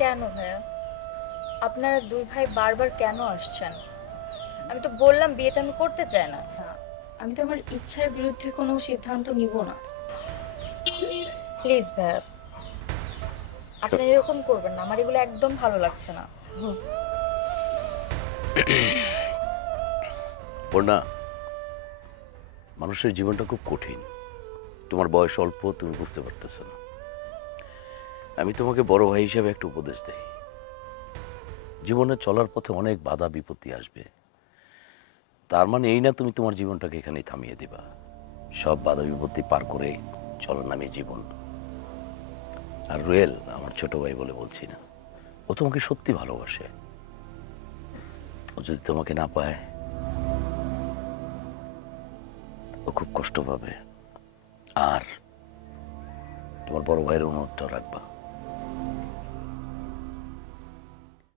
কেন ভাইয়া? আপনারা দুই ভাই বারবার কেন আসছেন? আমি তো বললাম বিয়েটা আমি করতে চাই না। আমি তো আমার ইচ্ছার বিরুদ্ধে কোনো সিদ্ধান্ত নিব না। প্লিজ ভাইয়া, আপনারা এরকম করবেন না, আমার এগুলো একদম ভালো লাগছে না। পূর্ণা, মানুষের জীবনটা খুব কঠিন। তোমার বয়স অল্প, তুমি বুঝতে পারতেছো না। আমি তোমাকে বড় ভাই হিসেবে একটা উপদেশ দেই। জীবনে চলার পথে অনেক বাধা বিপত্তি আসবে, তার মানে এই না তুমি তোমার জীবনটাকে এখানেই থামিয়ে দিবা। সব বাধা বিপত্তি পার করে চলার নামে জীবন। আর রুয়েল আমার ছোট ভাই বলে বলছি না, ও তোমাকে সত্যি ভালোবাসে। ও যদি তোমাকে না পায়, ও খুব কষ্ট পাবে। আর তোমার বড় ভাইয়ের অনুরোধটা রাখবা।